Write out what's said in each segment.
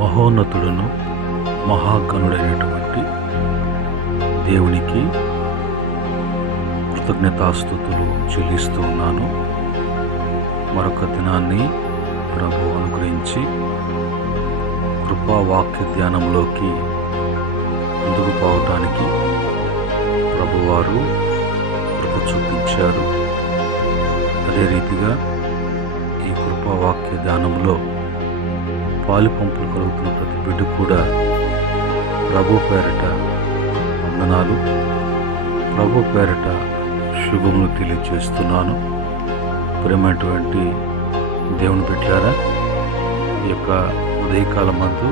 మహోన్నతుడును మహాగణుడైనటువంటి దేవునికి కృతజ్ఞతాస్తుతులు చెల్లిస్తూ ఉన్నాను. మరొక దినాన్ని ప్రభు అనుగ్రహించి కృపావాక్య ధ్యానంలోకి ముందుకు పోవటానికి ప్రభువారు కృప చూపించారు. అదే రీతిగా ఈ కృపావాక్య ధ్యానంలో పాలు పంపులు కలుగుతున్న ప్రతి బిడ్డ కూడా ప్రభు పేరట వందనాలు, ప్రభు పేరట శుభములు తెలియజేస్తున్నాను. ప్రేమైనటువంటి దేవుని బిడ్డలారా, ఈ యొక్క ఉదయకాల మందు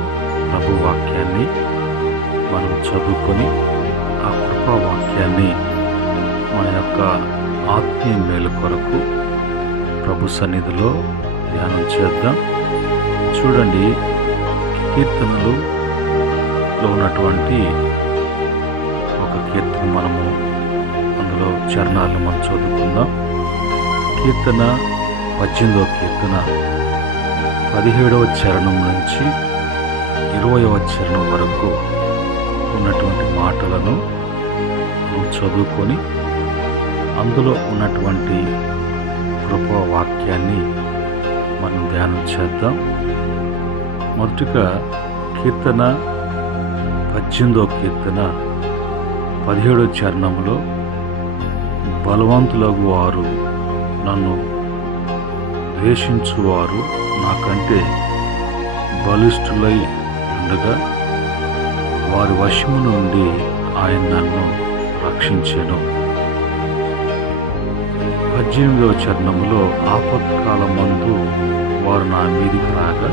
ప్రభు వాక్యాన్ని మనం చదువుకొని ఆ కృపా వాక్యాన్ని మన యొక్క ఆత్మీయ మేలు కొరకు ప్రభు సన్నిధిలో ధ్యానం చేద్దాం. చూడండి, కీర్తనలో ఉన్నటువంటి ఒక కీర్తన మనము అందులో చరణాలను మనం చదువుకుందాం. కీర్తన 18వ కీర్తన 17వ చరణం నుంచి 20వ చరణం వరకు ఉన్నటువంటి మాటలను మనం చదువుకొని అందులో ఉన్నటువంటి కృపా వాక్యాన్ని మనం ధ్యానం చేద్దాం. మొదటిగా కీర్తన 18వ కీర్తన 17వ చరణంలో, బలవంతులగు వారు నన్ను ద్వేషించువారు నాకంటే బలిష్ఠులై ఉండగా వారి వశము నుండి ఆయన నన్ను రక్షించెను. 18వ చరణంలో, ఆపత్కాలమందు వారు నా మీదికి రాగా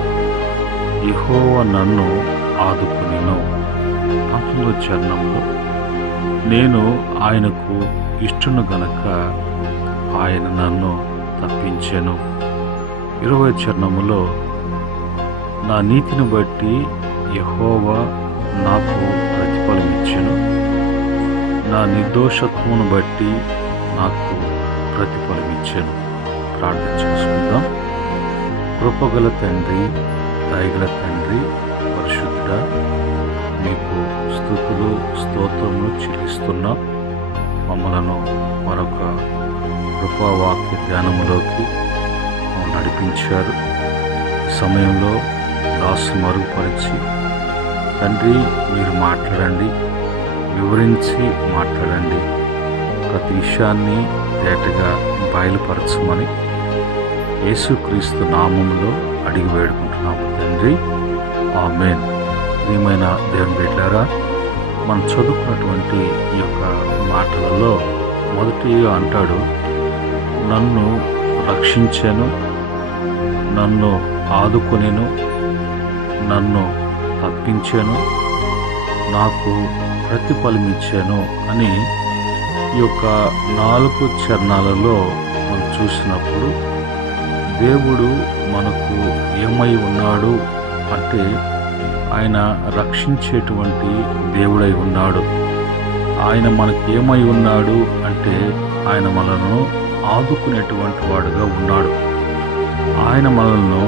యెహోవా నన్ను ఆదుకొనెను. 19వ చరణంలో, నేను ఆయనకు ఇష్టను గనక ఆయన నన్ను తప్పించెను. 20వ చరణంలో, నా నీతిని బట్టి యెహోవా నాకు ప్రతిఫలం ఇచ్చెను, నా నిర్దోషత్వమును బట్టి నాకు ప్రతిఫలం ఇచ్చెను. ప్రార్థన చేసుకుందాం. కృపగల తండ్రి, దయగల తండ్రి, పరిశుద్ధుడా, మీకు స్తుతులు స్తోత్రములు చెల్లిస్తున్నాం. మమ్మలను మరొక కృపావాక్య ధ్యానములోకి నడిపించారు. సమయంలో దాసు మరుగుపరిచి తండ్రి మీరు మాట్లాడండి, వివరించి మాట్లాడండి, ప్రతి విషయాన్ని తేటగా బయలుపరచమని యేసుక్రీస్తు నామములో అడిగి వేడుకుంటున్నాము తండ్రి, ఆమేన్. ప్రియమైన దేవుని బిడ్డలారా, మనం చదువుకున్నటువంటి ఈ యొక్క మాటలలో మొదటిగా అంటాడు, నన్ను రక్షించెను, నన్ను ఆదుకొనెను, నన్ను తప్పించెను, నాకు ప్రతిఫలమిచ్చాను అని ఈ యొక్క 4 చరణాలలో మనం చూసినప్పుడు దేవుడు మనకు ఏమై ఉన్నాడు అంటే ఆయన రక్షించేటువంటి దేవుడై ఉన్నాడు. ఆయన మనకి ఏమై ఉన్నాడు అంటే ఆయన మనలను ఆదుకునేటువంటి వాడుగా ఉన్నాడు. ఆయన మనలను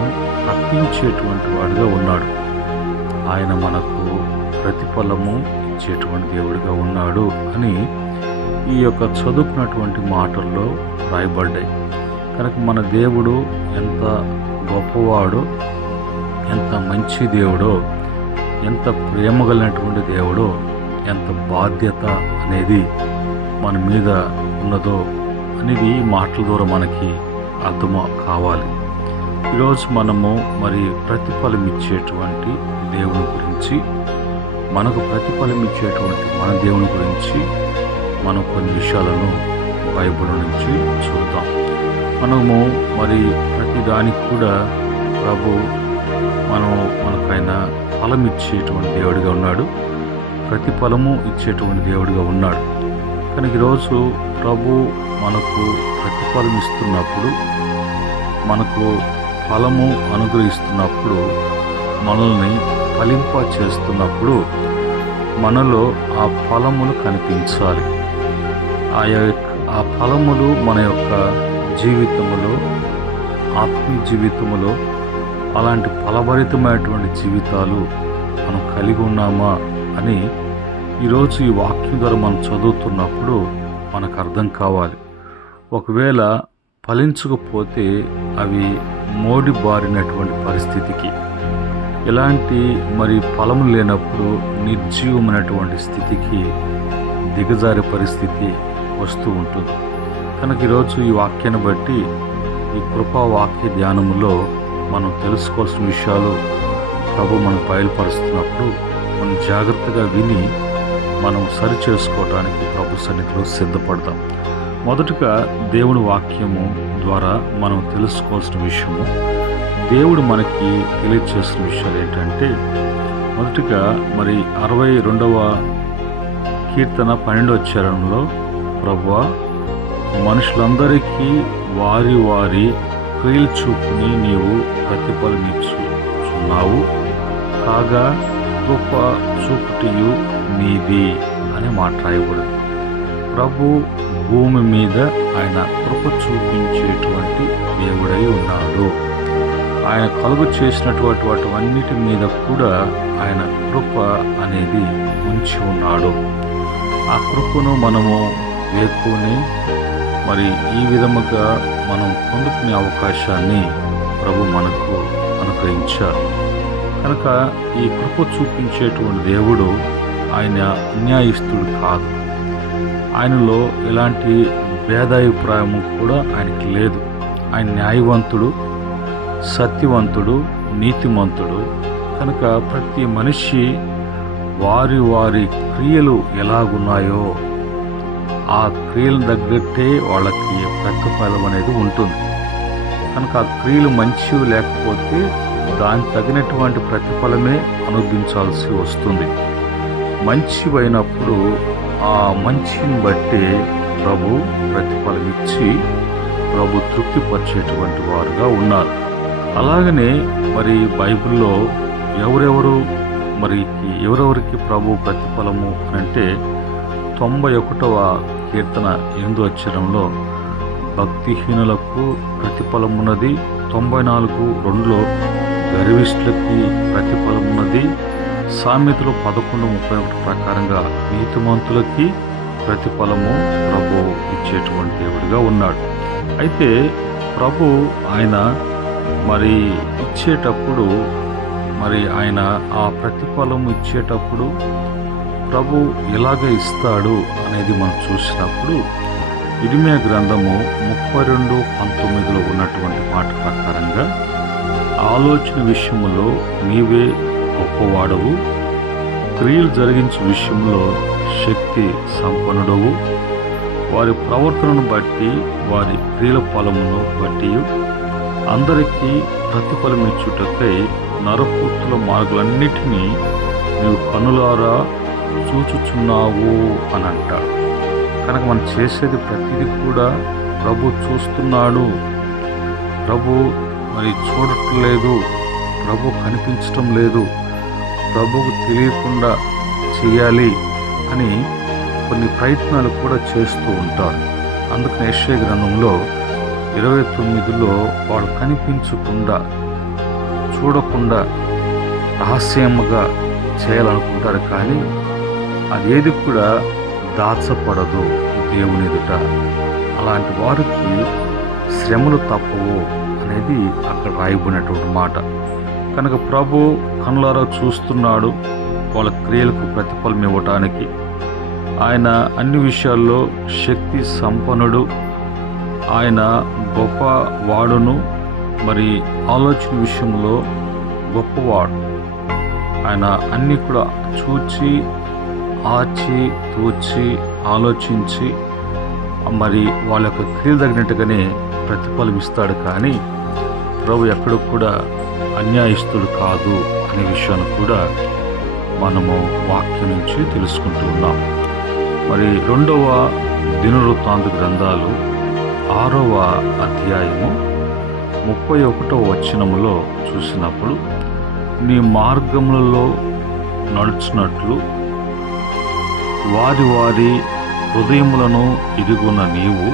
తప్పించేటువంటి వాడుగా ఉన్నాడు. ఆయన మనకు ప్రతిఫలము ఇచ్చేటువంటి దేవుడిగా ఉన్నాడు అని ఈ యొక్క చదువుకున్నటువంటి మాటల్లో రాయబడ్డాయి. కనుక మన దేవుడు ఎంత గొప్పవాడో, ఎంత మంచి దేవుడో, ఎంత ప్రేమ కలిగినటువంటి దేవుడో, ఎంత బాధ్యత అనేది మన మీద ఉన్నదో అనేది మాటల ద్వారా మనకి అర్థం కావాలి. ఈరోజు మనము మరి ప్రతిఫలం ఇచ్చేటువంటి దేవుని గురించి, మనకు ప్రతిఫలం ఇచ్చేటువంటి మన దేవుని గురించి మనం కొన్ని విషయాలను బైబిల్ నుంచి చూద్దాం. మనము మరి ప్రతి దానికి కూడా ప్రభు మనకైన ఫలం ఇచ్చేటువంటి దేవుడిగా ఉన్నాడు, ప్రతిఫలము ఇచ్చేటువంటి దేవుడిగా ఉన్నాడు. కనుక ఈరోజు ప్రభు మనకు ప్రతిఫలం ఇస్తున్నప్పుడు, మనకు ఫలము అనుగ్రహిస్తున్నప్పుడు, మనల్ని ఫలింప చేస్తున్నప్పుడు మనలో ఆ ఫలములు కనిపించాలి. ఆ ఫలములు మన యొక్క జీవితములో, ఆత్మీయ జీవితములో అలాంటి ఫలభరితమైనటువంటి జీవితాలు మనం కలిగి ఉన్నామా అని ఈరోజు ఈ వాక్యం ద్వారా మనం చదువుతున్నప్పుడు మనకు అర్థం కావాలి. ఒకవేళ ఫలించకపోతే అవి మోడి బారినటువంటి పరిస్థితికి, ఎలాంటి ఫలము లేనప్పుడు నిర్జీవమైనటువంటి స్థితికి దిగజారే పరిస్థితి వస్తూ ఉంటుంది. కనుక ఈరోజు ఈ వాక్యాన్ని బట్టి, ఈ కృపా వాక్య ధ్యానములో మనం తెలుసుకోవాల్సిన విషయాలు ప్రభు మనం బయలుపరుస్తున్నప్పుడు మనం జాగ్రత్తగా విని మనం సరి చేసుకోవడానికి ప్రభు సన్నిధిలో సిద్ధపడతాం. మొదటగా దేవుని వాక్యము ద్వారా మనం తెలుసుకోవాల్సిన విషయము, దేవుడు మనకి తెలియచేసిన విషయాలు ఏంటంటే, మొదటిగా 62వ కీర్తన 12వ చరణంలో, ప్రభువా మనుషులందరికీ వారి వారి క్రియలు చూపుని నీవు ప్రతిఫలమిచ్చుచున్నావు, కాగా కృప చూపుటియు నీది అనే మాట రాయబడింది. ప్రభు భూమి మీద ఆయన కృప చూపించేటువంటి దేవుడై ఉన్నాడు. ఆయన కలుగు చేసినటువంటి వాటన్నిటి మీద కూడా ఆయన కృప అనేది ఉంచి ఉన్నాడు. ఆ కృపను మనము వేడుకొని ఈ విధముగా మనం పొందుకునే అవకాశాన్ని ప్రభు మనకు అనుగ్రహించారు. కనుక ఈ కృప చూపించేటువంటి దేవుడు ఆయన అన్యాయస్తుడు కాదు. ఆయనలో ఎలాంటి భేదాభిప్రాయము కూడా ఆయనకి లేదు. ఆయన న్యాయవంతుడు, సత్యవంతుడు, నీతిమంతుడు. కనుక ప్రతి మనిషి వారి వారి క్రియలు ఎలాగున్నాయో ఆ క్రియలు తగ్గట్టే వాళ్ళకి ప్రతిఫలం అనేది ఉంటుంది. కనుక ఆ క్రియలు మంచివి లేకపోతే దానికి తగినటువంటి ప్రతిఫలమే అనుభవించాల్సి వస్తుంది. మంచివైనప్పుడు ఆ మంచిని బట్టి ప్రభు ప్రతిఫలం ఇచ్చి ప్రభు తృప్తిపరిచేటువంటి వారుగా ఉన్నారు. అలాగనే బైబిల్లో ఎవరెవరికి ప్రభు ప్రతిఫలము అంటే 91వ కీర్తన 8వ చరణంలో, భక్తిహీనులకు ప్రతిఫలమున్నది, 94:2లో గర్విష్ఠులకి ప్రతిఫలమున్నది, సామెతలు 11:31 ప్రకారంగా నీతిమంతులకి ప్రతిఫలము ప్రభు ఇచ్చేటువంటి దేవుడిగా ఉన్నాడు. అయితే ప్రభు ఆయన ఇచ్చేటప్పుడు ఆయన ఆ ప్రతిఫలం ఇచ్చేటప్పుడు ప్రభు ఎలాగ ఇస్తాడు అనేది మనం చూసినప్పుడు, ఇర్మీయా గ్రంథము 32:19లో ఉన్నటువంటి మాట ప్రకారంగా, ఆలోచన విషయంలో నీవే గొప్పవాడవు, క్రియలు జరిగించే విషయంలో శక్తి సంపన్నుడవు, వారి ప్రవర్తనను బట్టి వారి క్రియల ఫలమును బట్టి అందరికీ ప్రతిఫలమిచ్చుటకై నరపుత్రుల మార్గాలన్నిటినీ నీవు కనులారా చూచుచున్నావు అని అంటాడు. కనుక మనం చేసేది ప్రతిదీ కూడా ప్రభు చూస్తున్నాడు. ప్రభు చూడట్లేదు, ప్రభు కనిపించటం లేదు, ప్రభుకు తెలియకుండా చేయాలి అని కొన్ని ప్రయత్నాలు కూడా చేస్తూ ఉంటారు. అందుకని యెషయా గ్రంథంలో 29లో వాడు కనిపించకుండా, చూడకుండా రహస్యముగా చేయాలనుకుంటారు, కానీ అదేది కూడా దాచపడదు దేవుని ఎదుట. అలాంటి వారికి శ్రమలు తప్పవు అనేది అక్కడ రాయబడినటువంటి మాట. కనుక ప్రభు కనులారా చూస్తున్నాడు వాళ్ళ క్రియలకు ప్రతిఫలం ఇవ్వటానికి. ఆయన అన్ని విషయాల్లో శక్తి సంపన్నుడు, ఆయన గొప్ప వాడును, ఆలోచన విషయంలో గొప్పవాడు. ఆయన అన్ని కూడా చూచి ఆచి తూచి ఆలోచించి వాళ్ళ యొక్క క్రియలు తగినట్టుగానే ప్రతిఫలం ఇస్తాడు. కానీ ప్రభు ఎక్కడ కూడా అన్యాయస్తుడు కాదు అనే విషయాన్ని కూడా మనము వాక్యం నుంచి తెలుసుకుంటూ ఉన్నాం. 2వ దినవృత్తాంత గ్రంథాలు 6వ అధ్యాయము 31వ వచనములో చూసినప్పుడు, నీ మార్గములలో నడుచున్నట్లు వారి వారి హృదయములను ఎరుగున్న నీవు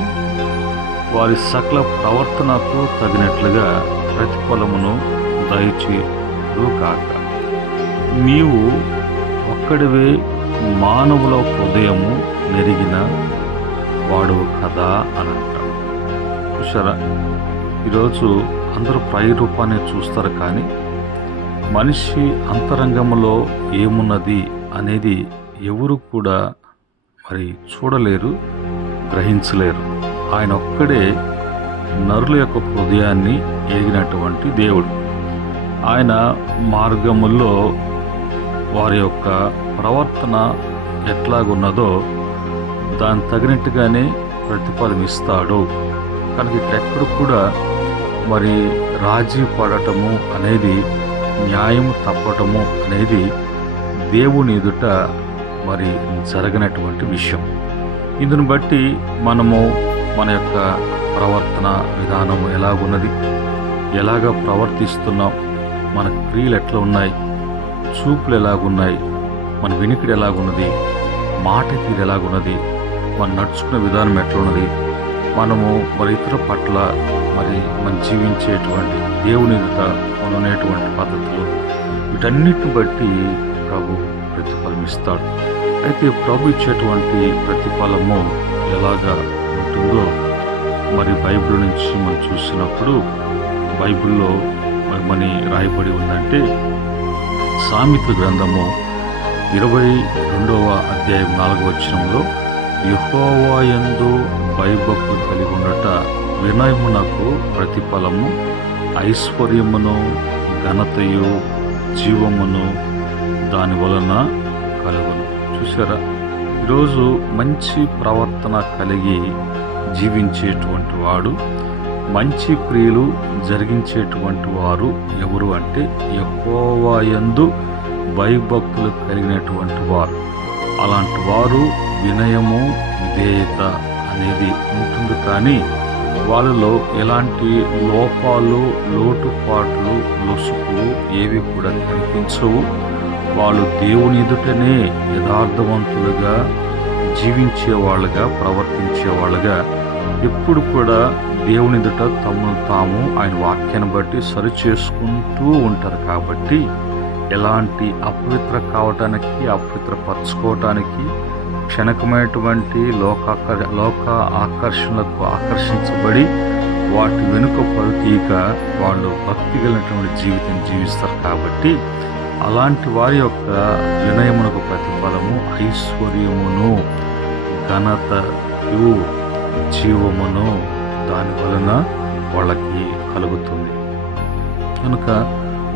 వారి సకల ప్రవర్తనకు తగినట్లుగా ప్రతిఫలమును దయచేయుగాక. నీవు ఒక్కడివే మానవుల హృదయము నెరిగిన వాడు కదా అని అంటాం. చూసారా, ఈరోజు అందరూ పై రూపాన్ని చూస్తారు, కానీ మనిషి అంతరంగంలో ఏమున్నది అనేది ఎవరు కూడా మరి చూడలేరు, గ్రహించలేరు. ఆయన ఒక్కడే నరుల యొక్క హృదయాన్ని ఎరిగినటువంటి దేవుడు. ఆయన మార్గముల్లో వారి యొక్క ప్రవర్తన ఎట్లాగున్నదో దాని తగినట్టుగానే ప్రతిఫలం ఇస్తాడు. కనుక ఎక్కడ కూడా మరి రాజీ పడటము అనేది, న్యాయం తప్పటము అనేది దేవుని ఎదుట మరి జరగనటువంటి విషయం. ఇందును బట్టి మనము మన యొక్క ప్రవర్తన విధానం ఎలాగున్నది, ఎలాగ ప్రవర్తిస్తున్నాం, మన క్రియలు ఎట్లా ఉన్నాయి, చూపులు ఎలాగున్నాయి, మన వినికిడి ఎలాగున్నది, మాట తీరు ఎలాగున్నది, మనం నడుచుకునే విధానం ఎట్లున్నది, మనము మరి ఇతరుల పట్ల మరి మనం జీవించేటువంటి దేవుని ఎదుట ఉండేటువంటి పద్ధతులు, వీటన్నిటిని బట్టి ప్రభు ప్రతిఫలం ఇస్తాడు. అయితే ప్రభు ఇచ్చేటువంటి ప్రతిఫలము ఎలాగా ఉంటుందో మరి బైబిల్ నుంచి మనం చూసినప్పుడు, బైబిల్లో మరి రాయబడి ఉందంటే, సామెతల గ్రంథము 22వ అధ్యాయం 4వ వచనంలో, యెహోవా యందు భయభక్తులు కలిగి ఉండట వినయమునకు ప్రతిఫలము, ఐశ్వర్యమును, ఘనతయు, జీవమును దాని వలన కలుగును. చూసారా, ఈరోజు మంచి ప్రవర్తన కలిగి జీవించేటువంటి వాడు, మంచి క్రియలు జరిగించేటువంటి వారు ఎవరు అంటే యెహోవా యందు భయభక్తులు కలిగినటువంటి వారు. అలాంటి వారు వినయము, విధేయత అనేది ఉంటుంది, కానీ వాళ్ళలో ఎలాంటి లోపాలు, లోటుపాట్లు, లొసుకులు ఏవి కూడా కనిపించవు. వాళ్ళు దేవుని ఎదుటనే యథార్థవంతులుగా జీవించేవాళ్ళుగా, ప్రవర్తించేవాళ్ళుగా, ఎప్పుడు కూడా దేవుని ఎదుట తమను తాము ఆయన వాక్యాన్ని బట్టి సరి చేసుకుంటూ ఉంటారు. కాబట్టి ఎలాంటి అపవిత్ర కావటానికి, అపవిత్రపరచుకోవటానికి, క్షణకమైనటువంటి లోక ఆకర్షణలకు ఆకర్షించబడి వాటి వెనుక పరుతీక వాళ్ళు భక్తి కలిగినటువంటి జీవితం జీవిస్తారు. కాబట్టి అలాంటి వారి యొక్క వినయమునకు ప్రతిఫలము ఐశ్వర్యమును, ఘనతయు, జీవమును దాని వలన వాళ్ళకి కలుగుతుంది. కనుక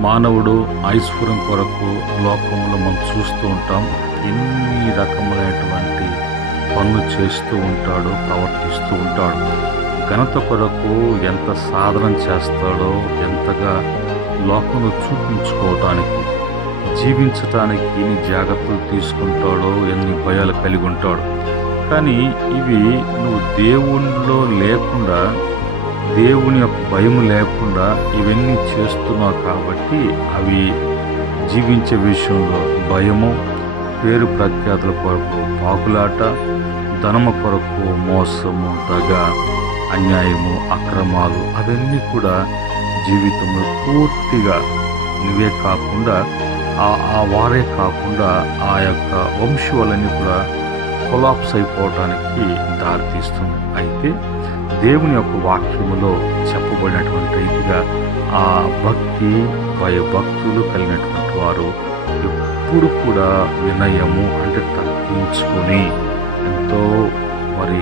మానవుడు ఐశ్వర్యం కొరకు లోకంలో మనం చూస్తూ ఉంటాం, ఎన్ని రకములైనటువంటి పనులు చేస్తూ ఉంటాడు, ప్రవర్తిస్తూ ఉంటాడు. ఘనత కొరకు ఎంత సాధన చేస్తాడో, ఎంతగా లోకంలో చూపించుకోవటానికి, జీవించటానికి ఎన్ని జాగ్రత్తలు తీసుకుంటాడో, ఎన్ని భయాలు కలిగి ఉంటాడు. కానీ ఇవి నువ్వు దేవునిలో లేకుండా, దేవుని యొక్క భయం లేకుండా ఇవన్నీ చేస్తున్నావు. కాబట్టి అవి జీవించే విషయంలో భయము, పేరు ప్రఖ్యాతుల కొరకు పాకులాట, ధనము కొరకు మోసము, దగ, అన్యాయము, అక్రమాలు, అవన్నీ కూడా జీవితంలో పూర్తిగా నువ్వే కాకుండా ఆ వారే కాకుండా ఆ యొక్క వంశువులన్నీ కూడా కొలాప్స్ అయిపోవడానికి దారితీస్తుంది. అయితే దేవుని యొక్క వాక్యములో చెప్పబడినటువంటి రీతిగా ఆ భక్తి, భయభక్తులు కలిగినటువంటి వారు ఎప్పుడు కూడా వినయము అంటే తగ్గించుకొని ఎంతో మరి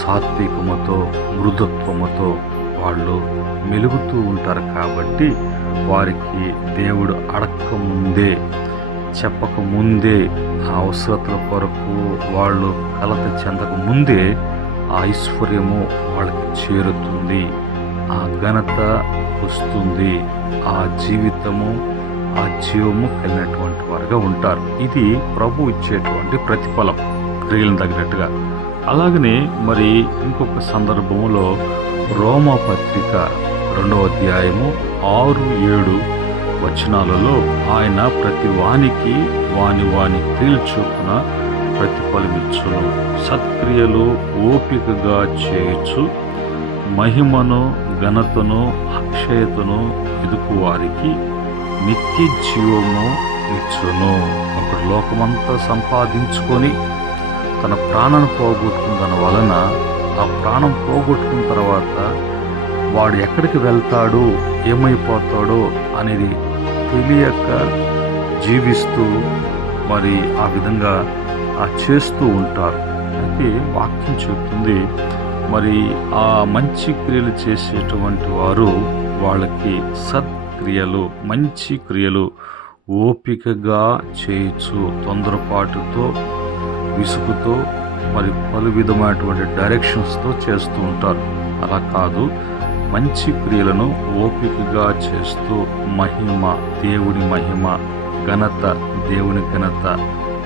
సాత్వికముతో, మృదుత్వముతో వాళ్ళు మెలుగుతూ ఉంటారు. కాబట్టి వారికి దేవుడు అడక్కముందే, చెప్పకముందే, ఆ అవసరతల కొరకు వాళ్ళు కలత చెందక ముందే ఆ ఐశ్వర్యము వాళ్ళకి చేరుతుంది, ఆ ఘనత వస్తుంది, ఆ జీవితము, ఆ జీవము కలిగినటువంటి వారుగా ఉంటారు. ఇది ప్రభు ఇచ్చేటువంటి ప్రతిఫలం క్రియలను తగినట్టుగా. అలాగనే మరి ఇంకొక సందర్భంలో రోమా పత్రిక 2వ అధ్యాయము 6-7 వచనాలలో ఆయన ప్రతి వానికి వాని క్రియలు చొప్పున ప్రతిఫలమిచ్చును, సత్క్రియలు ఓపికగా చేయొచ్చు, మహిమను, ఘనతను, అక్షయతను ఎదుగు వారికి నిత్య జీవము ఇచ్చును. ఒకడు లోకమంతా సంపాదించుకొని తన ప్రాణాన్ని పోగొట్టుకున్న దాని వలన ఆ ప్రాణం పోగొట్టుకున్న తర్వాత వాడు ఎక్కడికి వెళ్తాడు, ఏమైపోతాడో అనేది తెలియక జీవిస్తూ మరి ఆ విధంగా చేస్తూ ఉంటారు. అయితే వాక్యం చెప్తుంది, మరి ఆ మంచి క్రియలు చేసేటువంటి వారు వాళ్ళకి సత్క్రియలు, మంచి క్రియలు ఓపికగా చేయొచ్చు. తొందరపాటుతో, విసుగుతో, మరి పలు విధమైనటువంటి డైరెక్షన్స్తో చేస్తూ ఉంటారు. అలా కాదు, మంచి క్రియలను ఓపికగా చేస్తూ మహిమ, దేవుని మహిమ, ఘనత, దేవుని ఘనత,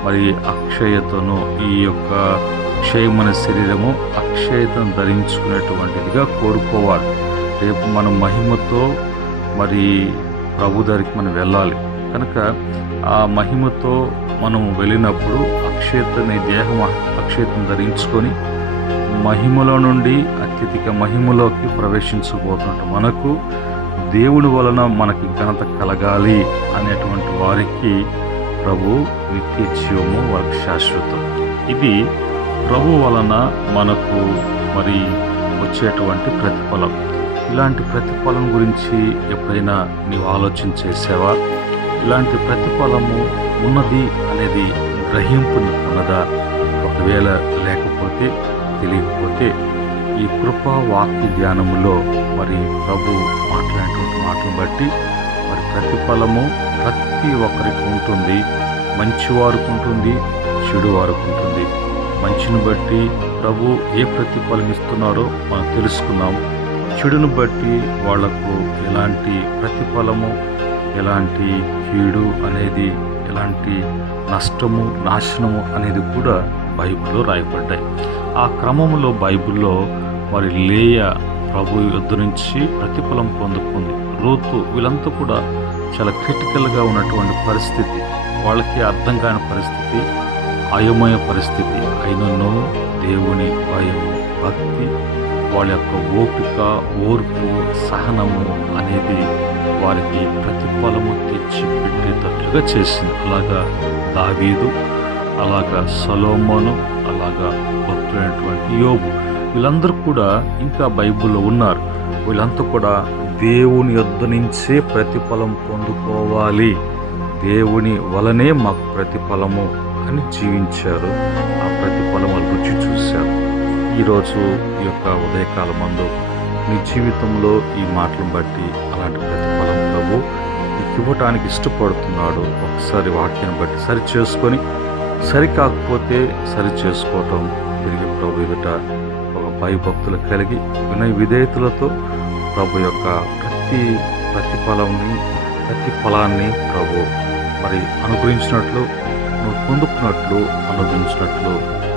మరి అక్షయతను, ఈ యొక్క క్షయమైన శరీరము అక్షయతను ధరించుకునేటువంటిదిగా కోరుకోవాలి. రేపు మనం మహిమతో మరి ప్రభు దగ్గరికి మనం వెళ్ళాలి కనుక ఆ మహిమతో మనం వెళ్ళినప్పుడు అక్షయతని దేహం అక్షయతను ధరించుకొని మహిమలో నుండి అత్యధిక మహిమలోకి ప్రవేశించబోతుంటాం. మనకు దేవుడి వలన మనకి ఘనత కలగాలి అనేటువంటి వారికి ప్రభు నిత్య జీవము వారికి శాశ్వతం. ఇది ప్రభు వలన మనకు మరి వచ్చేటువంటి ప్రతిఫలం. ఇలాంటి ప్రతిఫలం గురించి ఎప్పుడైనా నీవు ఆలోచన చేసావా? ఇలాంటి ప్రతిఫలము ఉన్నది అనేది గ్రహింపు ఉన్నదా? ఒకవేళ లేకపోతే, తెలియకపోతే ఈ కృపా వాక్య ధ్యానములో మరి ప్రభు మాట్లాడేటువంటి మాటలను బట్టి మరి ప్రతిఫలము ప్రతి ఒక్కరికి ఉంటుంది. మంచి వారికి ఉంటుంది, చెడు వారికి ఉంటుంది. మంచిని బట్టి ప్రభు ఏ ప్రతిఫలం ఇస్తున్నారో మనం తెలుసుకున్నాం. చెడును బట్టి వాళ్లకు ఎలాంటి ప్రతిఫలము, ఎలాంటి కీడు అనేది, ఎలాంటి నష్టము, నాశనము అనేది కూడా బైబిల్లో రాయబడ్డాయి. ఆ క్రమంలో బైబిల్లో మరి లేయ ప్రభు యుద్ధ నుంచి ప్రతిఫలం పొందుకుంది. రూతు, వీళ్ళంతా కూడా చాలా క్రిటికల్గా ఉన్నటువంటి పరిస్థితి, వాళ్ళకి అర్థం కాని పరిస్థితి, అయోమయ పరిస్థితి. అయినను దేవుని భయము, భక్తి, వాళ్ళ యొక్క ఓపిక, ఓర్పు, సహనము అనేది వారికి ప్రతిఫలము తెచ్చి పెట్టేటట్లుగా చేసింది. అలాగా దావీదు, అలాగా సొలొమోను, అలాగా భక్తుడైనటువంటి యోబు, వీళ్ళందరూ కూడా ఇంకా బైబిల్లో ఉన్నారు. వీళ్ళంతా కూడా దేవుని యొద్ద నుంచే ప్రతిఫలం పొందుకోవాలి, దేవుని వలనే మాకు ప్రతిఫలము అని జీవించారు. ఆ ప్రతిఫలం వాళ్ళు రుచి చూశారు. ఈరోజు ఈ యొక్క ఉదయకాలం మందు నీ జీవితంలో ఈ మాటలను బట్టి అలాంటి ప్రతిఫలం ప్రభు నీకు ఇవ్వటానికి ఇష్టపడుతున్నాడు. ఒకసారి వాక్యాన్ని బట్టి సరి చేసుకొని, సరికాకపోతే సరి చేసుకోవటం, తిరిగి ప్రభు ఎదుట ఒక భయభక్తులు కలిగి వినయ విధేయతలతో ప్రభు యొక్క ప్రతి ఫలాన్ని ప్రభు మరి అనుగ్రహించినట్లు, నువ్వు పొందుకున్నట్లు, అనుగ్రహించినట్లు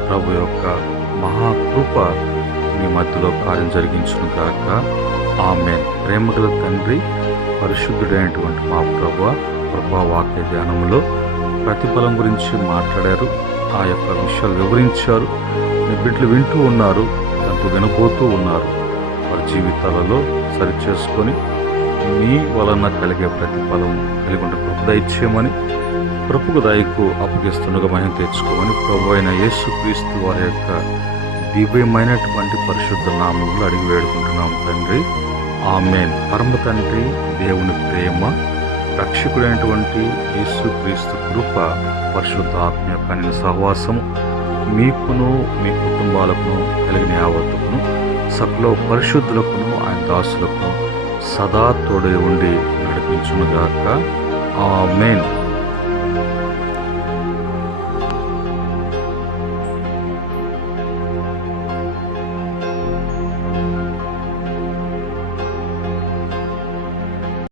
ప్రభు యొక్క మహాకృప నీ మధ్యలో కార్యం జరిగించును గాక. ఆమేన్. ప్రేమగల తండ్రి, పరిశుద్ధుడైనటువంటి మా ప్రభా వాక్య ధ్యానంలో ప్రతిఫలం గురించి మాట్లాడారు. ఆ యొక్క విషయాలు వివరించారు. నీ బిడ్డలు వింటూ ఉన్నారు, దాంతో వినబోతూ ఉన్నారు. వారి జీవితాలలో సరి చేసుకొని నీ వలన కలిగే ప్రతిఫలం కలిగి ఉండే కృప దయచేయమని, కృపకు దయకు అప్పగిస్తుండగా మహిమ తెచ్చుకోమని ప్రభు అయిన యేసుక్రీస్తు వారి యొక్క దివ్యమైనటువంటి పరిశుద్ధ నామములు అడిగి వేడుకుంటున్నాం తండ్రి. ఆమేన్. పరమ తండ్రి దేవుని ప్రేమ, రక్షకుడైనటువంటి యేసుక్రీస్తు కృప, పరిశుద్ధ ఆత్మ యొక్క అన్ని సహవాసము మీకును మీ కుటుంబాలకును కలిగిన యావత్తుకును సకల పరిశుద్ధులకును ఆయన దాసులకును సదా తోడే ఉండి నడిపించునుగాక. ఆమేన్.